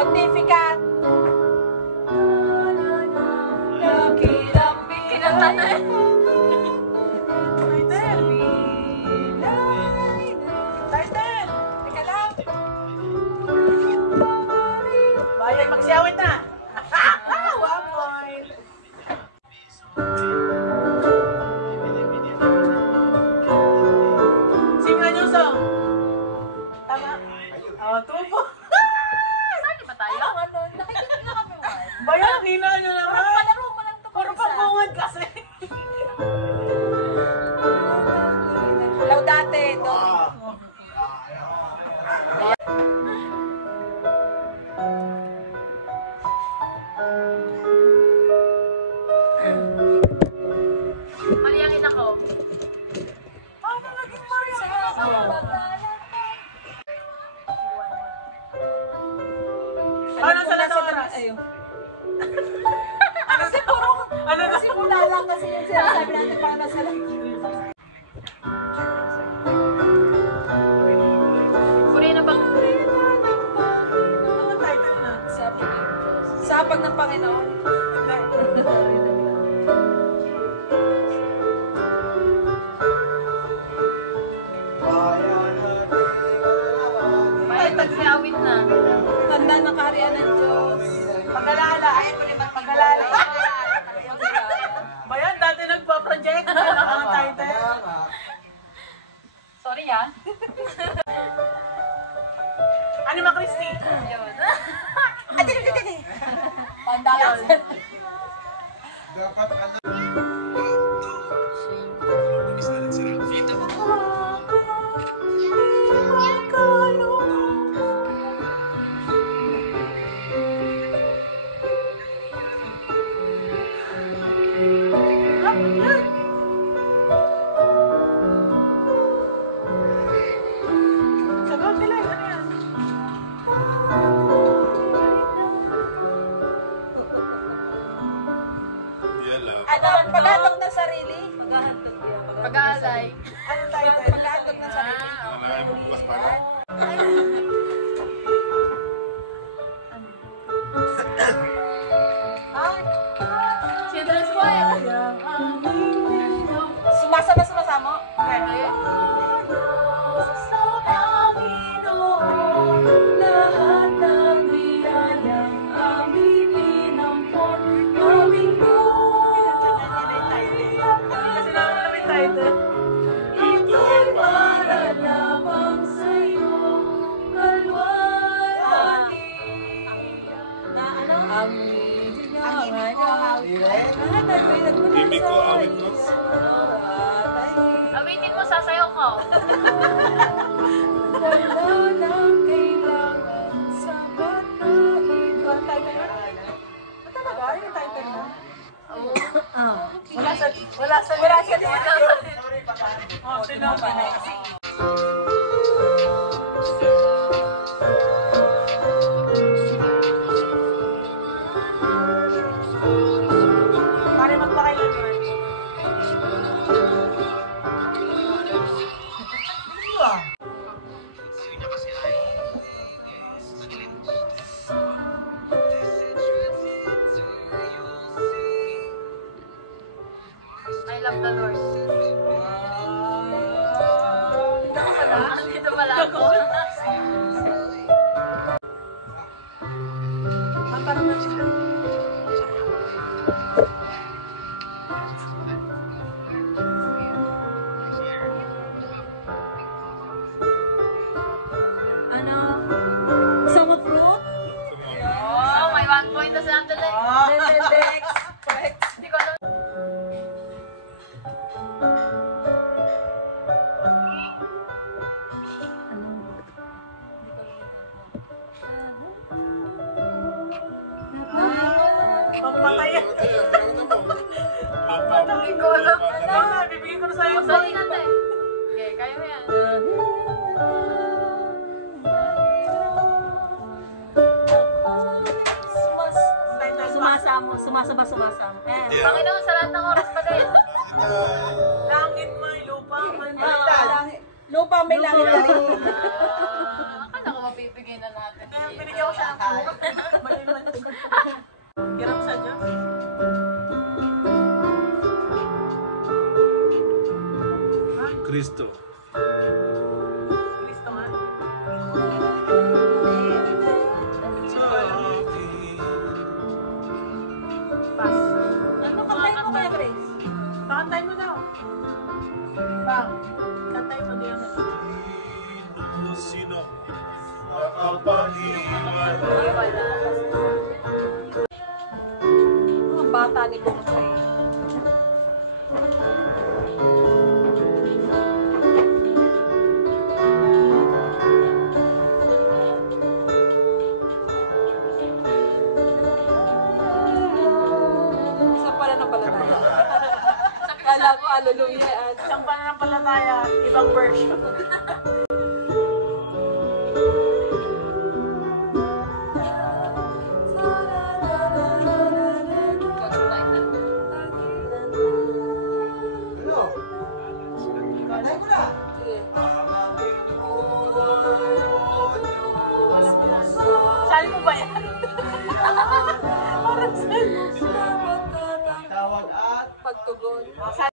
Magnificat. Kinanta na. Title. Teka lang. Bayan, magsiyawit na. 1 point. Sing nga yung song. Tama. 2 points. Bayan, hina nyo naman. Palaro mo lang ito. Puro pagungad kasi. Laudate, Domi. Mariangin ako. Ano naging mariangin ako? Ano sa Latoras? Ayun. Kasi puro, kasi mula lang kasi yung sinasabi natin para nasa lang. Puri na bang? Anong title na? Sapag ng Panginoon. Ay, tagsiawit na. Tanda ng kaharian ng Diyos. Pag-alala. Ay, pag-alala. Bayan, dati nagpa-project. Ang title. Sorry ah. Anima Christi. Yun. Adi. Pandalasan. Dapat ano. Pag-ahandog ng sarili? Pag-aalay. Ano tayo? Pag-ahandog ng sarili? Alay mo bukas pa na. Children's choir. Sumasa na sumasamo? Hindi. Lahat ng biyayang aming inampon, aming ito'y para lamang sa'yo, kalwalhati. Ang hindi ko awit ko. Awitin mo, sasayaw ko. Wala nang kailangan sapat na iba. Ba't talaga? Ano yung title mo? Wala sa pare magpakailan yun. I love the Lord. Dito pala ako. Parang na siya. Ano? Song of Fruit? Oh, may 1 point na sa Antoine. Dex. Hindi ko alam. Pampatayan. Hindi ko alam. Ano? Bibigyan ko na sa'yo. Sorry natin. Okay, kaya mo yan. sumasamo, sumasama. Panginoon, sa lahat ng oras pa din. Langit may lupa man. Lupa may langit na rin. Akala ko mapipigay na natin. Binigyan ko siya ng puro. Maliman. Hirap sa Diyos. Cristo. Kristo nga. Pass. Ano kantay mo kaya, Grace? Pakantay mo daw. Bang. Kantay mo din. Sino nakapaniwala? Ang bata ni Bongsoy. Isa pala na pala tayo. Kala ko hallelujah. Isang pananampalataya, ibang version. Saan mo ba yan? Parang saan? Pagtugon.